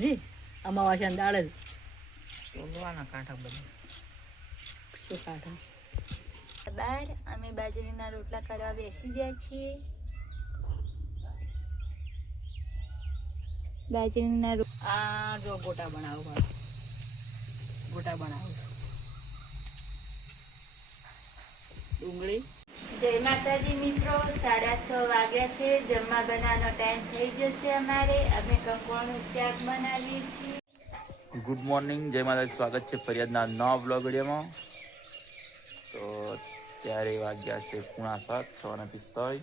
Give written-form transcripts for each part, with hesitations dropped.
જી અમાવાસ્યા દાડે જ તોલવાના કાંઠા બધા શું કાઢા બાર અમે બાજરીના રોટલા કરવા બેસી ગયા છીએ. બાજરીના આ જો ગોટા બનાવું ગોટા બનાવું ડુંગળી. જય માતાજી મિત્રો, 6:30 વાગ્યા છે. જમવા બનાવવાનો ટાઈમ થઈ જશે અમારે. અમે કંકોળનું શાક બનાવીએ છીએ. ગુડ મોર્નિંગ, જય માતાજી. સ્વાગત છે ફરિયાદના નવા બ્લોગ વિડીયોમાં. તો ત્યારે વાગ્યા છે 6:45.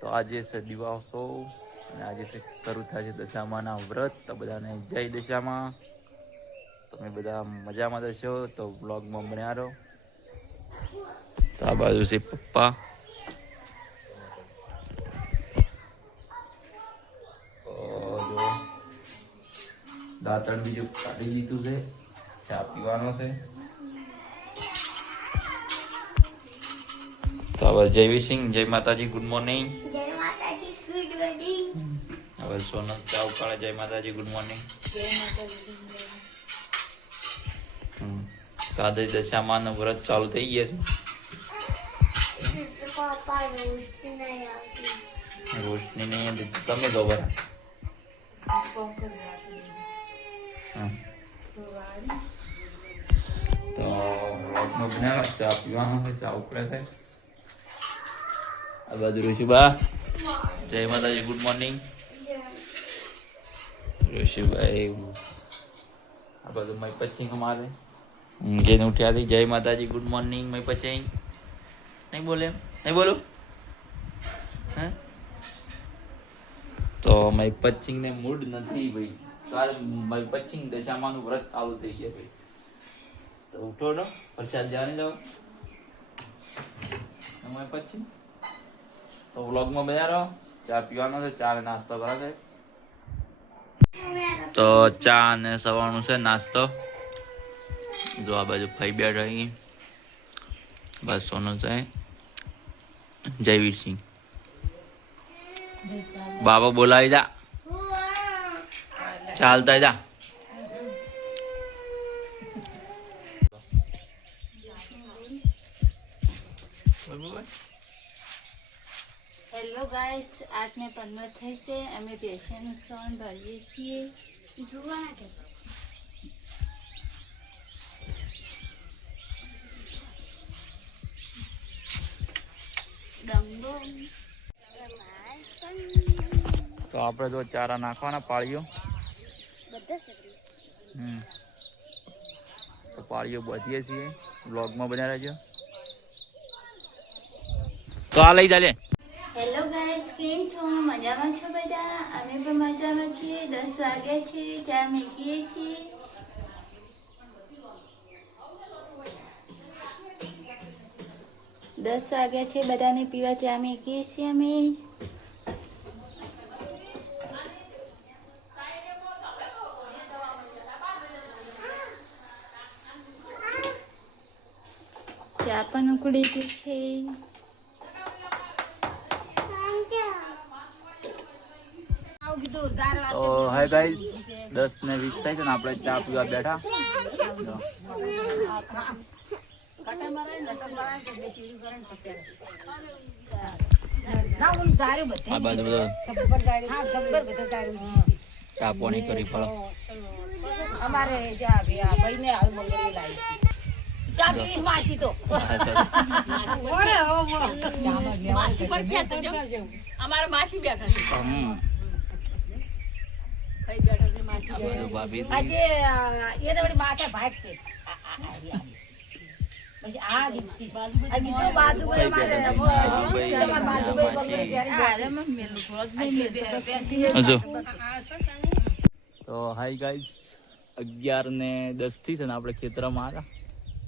તો આજે છે દિવાસો અને આજે છે શરૂ થાય છે દશામાના વ્રત. તો બધાને જય દશામાં. તમે બધા મજામાં દશો તો બ્લોગમાં બન્યા રહો. તો આ બાજુ છે પપ્પા. દાંતણ બીજું કાઢી દીધું છે. ચા પીવાનો છે. તો હવે જય વિસિંગ, જય માતાજી, ગુડ મોર્નિંગ. જય માતાજી, ગુડ મોર્નિંગ. હવે સોનલ ચા ઉકાળે. જય માતાજી, ગુડ મોર્નિંગ. જય માતાજી. કાદરી દશામાં નું વ્રત ચાલુ થઈ ગયા છે. રોશની નહીં તમે તો બરા. તો રોટનો બનાવ્યો, ચા પીવાનો છે, ચા ઉકળે છે. આ બાજુ ઋષિબા, જય માતાજી, ગુડ મોર્નિંગ. ઋષિભાઈ આ બાજુ મય પછી અમારે જેને ઉઠ્યા હતી. જય માતાજી, ગુડ મોર્નિંગ. મય પછી નહીં બોલે, નહીં બોલું હે. તો મય પચિંગ ને મૂડ નથી ભાઈ. કાલ મય પચિંગ દશામાનું વ્રત ચાલુ થઈ ગયા ભાઈ. તો ઉઠો ને પ્રસાદ જાણી જાઓ. મય પચિંગ તો વ્લોગમાં બધા રહો. ચા પીવાનો છે, ચા ને નાસ્તો કરે છે. તો ચા અને સવારનું છે નાસ્તો. જો આ બાજુ ફઈ બેઠ રહી. બસ સોનું છે. જયવીર સિંહ બાબા બોલાવી જા, ચાલતા જા. હેલો ગાઈસ, 8:15 થઈ છે. અમે પેશન્ટ સોન ભરીએ છીએ. જોવા કે તો આપણે જો ચારા નાખવાના પાળીઓ. તો પાળીઓ બધીએ છીએ. બ્લોગમાં બન્યા રહેજો. તો આ લઈ ચાલે. હેલો ગાઈસ, કેમ છો? મજામાં છો બધા? અમે પણ મજામાં છીએ. 10 વાગ્યા છે. ચા મૂકીએ છીએ. બધાને પીવા ચા મૂકીએ છીએ અમે. ચા પણ ઉકળી ગઈ છે. તો હાય ગાઈસ, 10:20 થાય છે ને આપણે ચા પીવા બેઠા. આ બાજુ બધો ચા પાણી કરી પડો. અમારે ભાઈને હાલ મંગળી લાવી ચા પીવી માસી તો માસી પર ખેત અમારે માસી બેઠા છે. કઈ બેઠા છે માસી? ભાભી આજે એને વળી માથા ભાગ છે. પછી આ દીપસી આ કીધું બાજુભાઈ અમારે બાજુભાઈ મંગળી તો હાય ગાઈસ, 11:10 થી છે ને આપણે ખેતરમાં આવ્યા.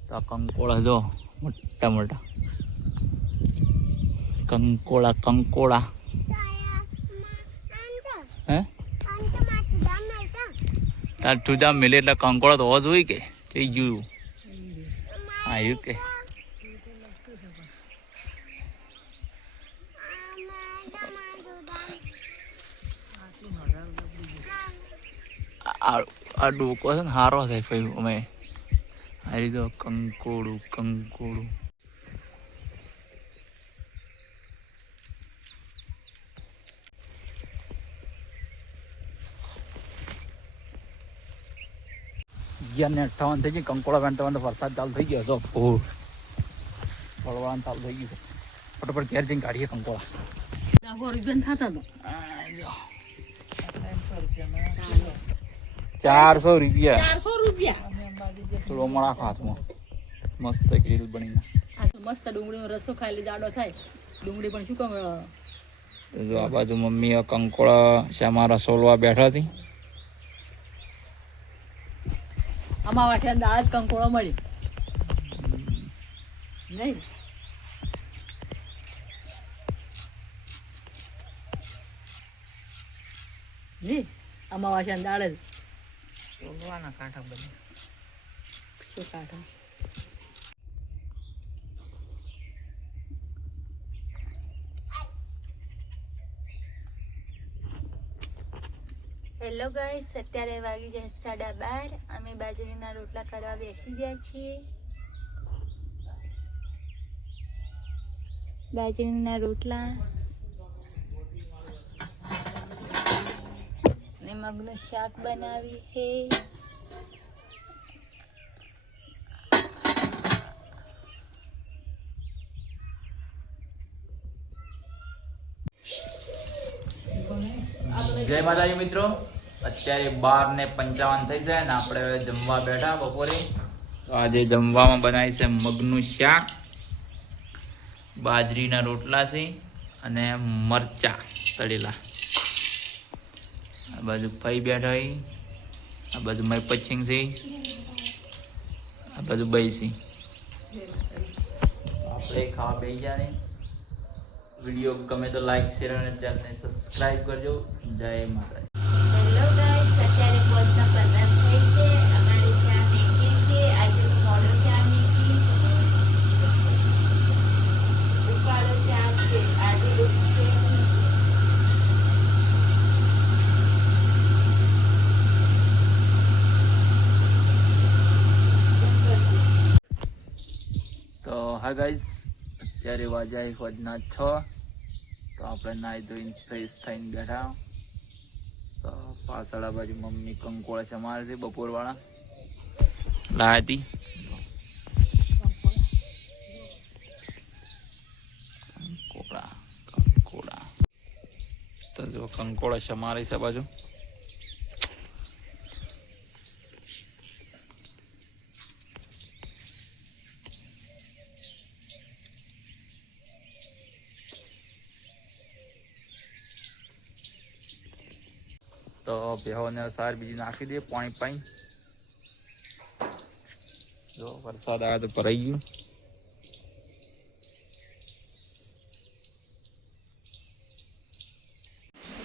તો આ કંકોળા જો મોટા મોટા કંકોળા હે તાર તુજા મિલે એટલે કંકોળા તો હોવા જોઈએ કે થઈ ગયું. હા એવું કે આ ડોકો છે ને સારો થાય ભાઈ અમે આ રીતે કંકોડું ગયા ને 58 થઈ ગઈ કંકોડા વેંટવાનો વરસાદ ચાલુ થઈ ગયો તો ફૂલ પડવાનું ચાલુ થઈ ગયું છે ફટોફટ ઘેર જઈને કાઢીએ કંકોડા 400 રૂપિયા 400 રૂપિયા થોડો મળા હાથમાં મસ્ત ગ્રીલ બનીને મસ્ત ડુંગળીનો રસો ખાઈ લે જાડો થાય ડુંગળી પણ શું કામ જો આ બાજુ મમ્મી કંકોડા શામાં રસોલવા બેઠા હતી અમાવાસ્યા દાળ જ કંકોડો મળી નહીં જી અમાવાસ્યા દાળ જ સોલવાના કાંઠા બની શું કાંઠા હેલો ગાઈસ, અત્યારે વાગી જાય 12:30. અમે બાજરીના રોટલા કરવા બેસી ગયા છીએ. બાજરીના રોટલા ને મગનું શાક બનાવી છે. જય માતાજી મિત્રો, અત્યારે 12:55 થઈ જાય ને આપણે જમવા બેઠા બપોરે. તો આજે જમવામાં બનાવી છે મગનું શાક, બાજરીના રોટલા છે અને મરચા તળેલા. આ બાજુ ફઈ બેઠા હોય, આ બાજુ મારી પછીંગ છે, આ બાજુ બઈ છે. આપણે ખાવા બેસી જાય. વિડીયો ગમે તો લાઈક શેર અને ચેનલને સબસ્ક્રાઇબ કરજો. જય માતાજી. હેલો ગાઈસ, અત્યારે પહોંચના 15 થઈ છે. અમારે ચા મેકી છે. આજે તો મોડો ચા મેકી છે. ઉકાળો ચા છે. આજે દૂધ છે. તો હા ગાઈસ, અત્યારે વાગ્યા હોજના 6. તો આપણે નાહી ધોઈને ફ્રેશ થઈને બેઠા. તો પાછળ આ બાજુ મમ્મી કંકોડા સમારે છે બપોરવાળા લાયા હતી. કંકોડા તો જો કંકોડા સમારે છે બાજુ. તો ભેહોને સાર બીજી નાખી દે પાણી પાણી. જો વરસાદ આવે તો ભરાઈ ગયું.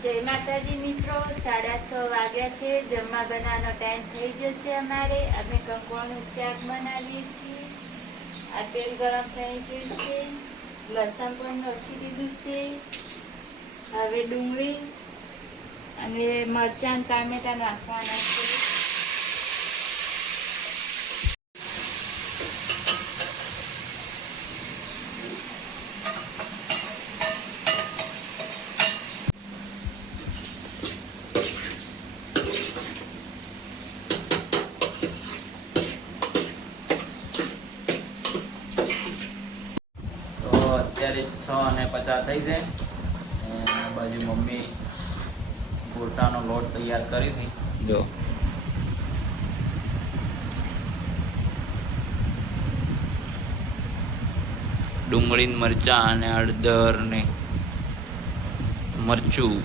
જય માતાજી મિત્રો, 6:30 વાગ્યા છે. જમવા બનાવવાનો ટાઈમ થઈ જશે અમારે. અમે કંકોળનું શાક બનાવીએ છીએ. આ તેલ ગરમ થઈ જશે. લસણ પણ નસી દીધું છે. હવે ડુંગળી અને મરચાં ટામેટા નાખવાના છે. તો અત્યારે 6:50 થઈ જાય. આ બાજુ મમ્મી ગોટાનો લોટ તૈયાર કરી હતી. જો ડુંગળી મરચા અને હળદર ને મરચું.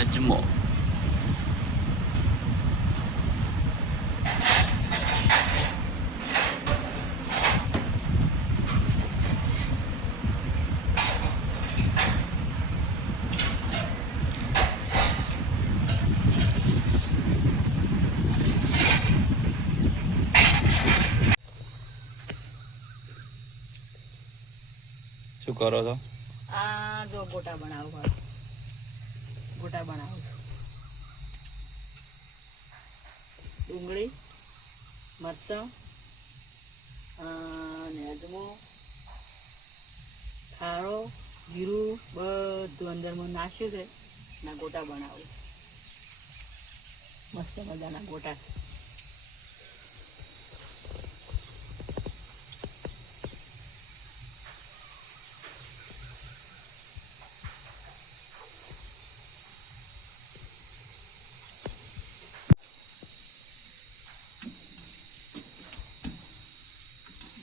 અજમો. શું કરો છો? આ જો ગોટા બનાવું ગોટા બનાવું છું. ડુંગળી, મરચાં અને અજમો, ખારો, જીરું બધું અંદરમાં નાખ્યું છે. ના ગોટા બનાવું. મસ્ત મજાના ગોટા.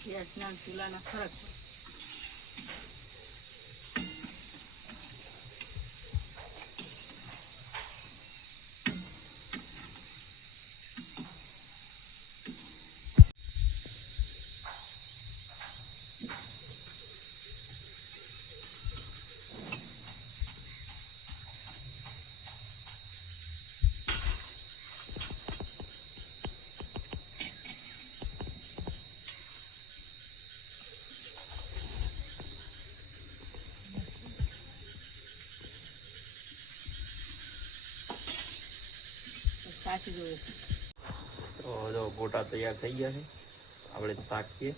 ગેસના ચૂલાના ફરક હોય. સાચી જોઈએ. તો જો ગોટા તૈયાર થઈ ગયા છે. આપણે શાકીએ.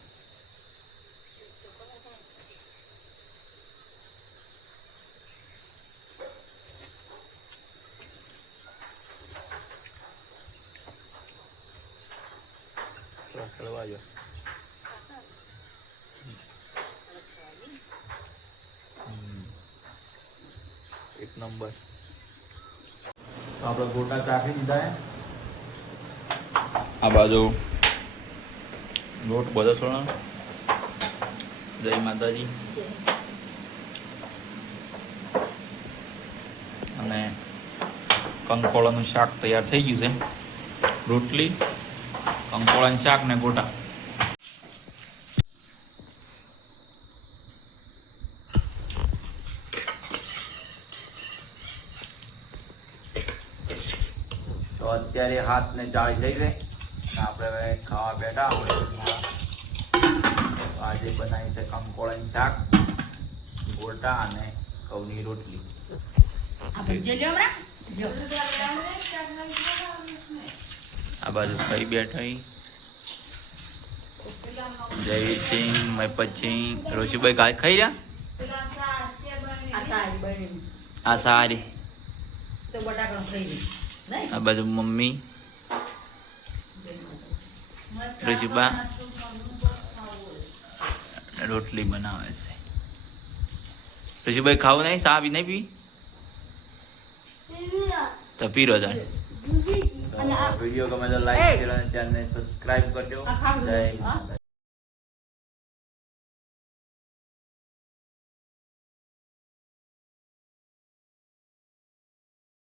એક નંબર. તો આપણે ગોટા ચાખી દીધા હે. આ બાજુ લોટ બધો સોનો. જય માતાજી. અને કંકોળાનું શાક તૈયાર થઈ ગયું છે. રોટલી, કંકોળાનું શાક ને ગોટા. તો અત્યારે 7:40 થઈ ગઈ. આપણે હવે ખાવા બેઠા. આજે બનાવી છે કંકોળાનું શાક, ગોટા અને ઘઉંની રોટલી. આ બાજુ ખાઈ બેઠા. જયસિંહ, મયપતસિંહ, રોશીભાઈ ગાય ખાઈ રહ્યા. આ સારી. આ બાજુ મમ્મી, રોશીબા રોટલી બનાવે છે. રોશીભાઈ ખાવું નહીં? સા બી નહીં પી તો પીરો તારે. વિડીયો ગમે તો લાઈક, શેર અને ચેનલને સબસ્ક્રાઇબ કરજો. જય માતા.